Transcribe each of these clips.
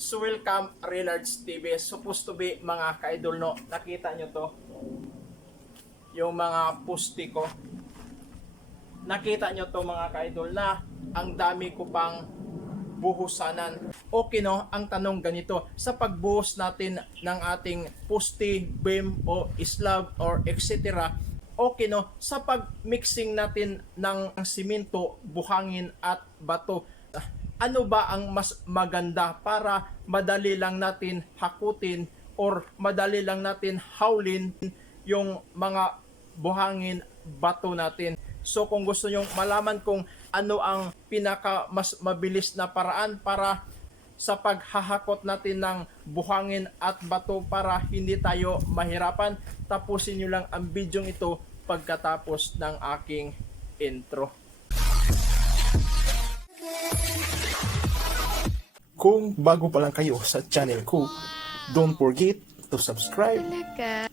So welcome Relards TV. Supposed to be mga ka-idol no. Nakita nyo to. Yung mga pusti ko. Nakita nyo to mga ka-idol na ang dami ko pang buhusanan. Okay no, ang tanong ganito, sa pagbuhos natin ng ating pusti, beam o slab or etc. Okay no, sa pagmixing natin ng simento, buhangin at bato, ano ba ang mas maganda para madali lang natin hakutin or madali lang natin hawlin yung mga buhangin bato natin. So kung gusto nyong malaman kung ano ang pinaka mas mabilis na paraan para sa paghahakot natin ng buhangin at bato para hindi tayo mahirapan, tapusin nyo lang ang video ito pagkatapos ng aking intro. Kung bago pa lang kayo sa channel ko, don't forget to subscribe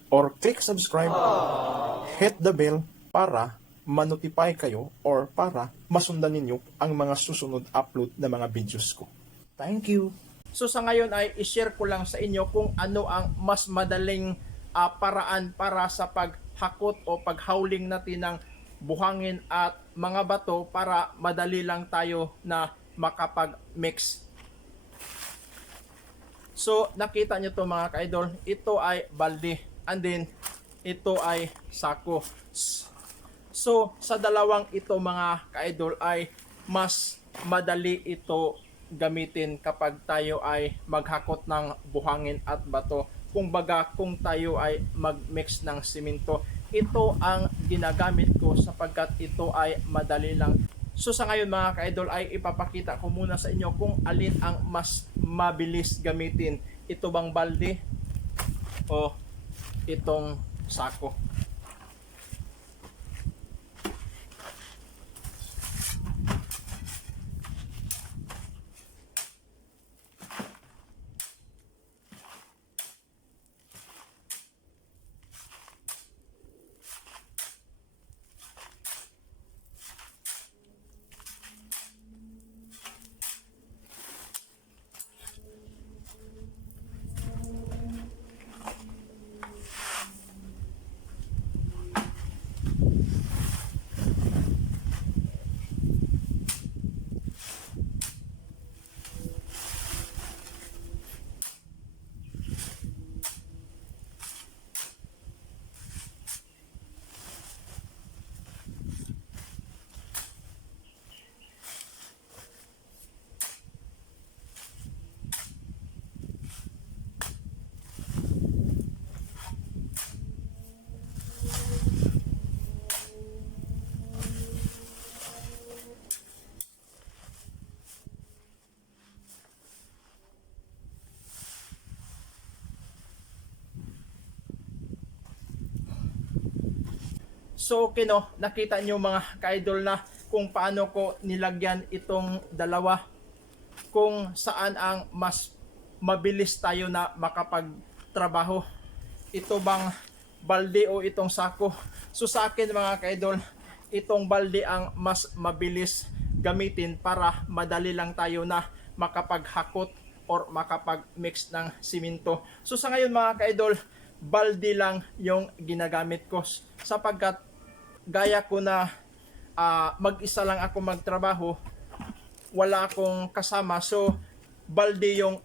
or click subscribe, hit the bell para manotify kayo or para masundan ninyo ang mga susunod upload na mga videos ko. Thank you! So sa ngayon ay i-share ko lang sa inyo kung ano ang mas madaling ah, paraan para sa paghakot o paghauling natin ng buhangin at mga bato para madali lang tayo na makapag-mix So, nakita nyo to mga ka-idol. Ito ay balde. And then, ito ay sako. So, sa dalawang ito mga ka-idol ay mas madali ito gamitin kapag tayo ay maghakot ng buhangin at bato. Kung baga, kung tayo ay mag-mix ng simento, ito ang ginagamit ko sapagkat ito ay madali lang So sa ngayon mga ka-idol ay ipapakita ko muna sa inyo kung alin ang mas mabilis gamitin. Ito bang balde o itong sako. So okay no, nakita nyo mga ka-idol na kung paano ko nilagyan itong dalawa kung saan ang mas mabilis tayo na makapagtrabaho. Ito bang balde o itong sako? So sa akin mga ka-idol, itong balde ang mas mabilis gamitin para madali lang tayo na makapaghakot or makapag-mix ng simento. So sa ngayon mga ka-idol, balde lang yung ginagamit ko sapagkat gaya ko na ah, mag-isa lang ako magtrabaho, wala akong kasama. So, balde yung